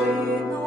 de nós.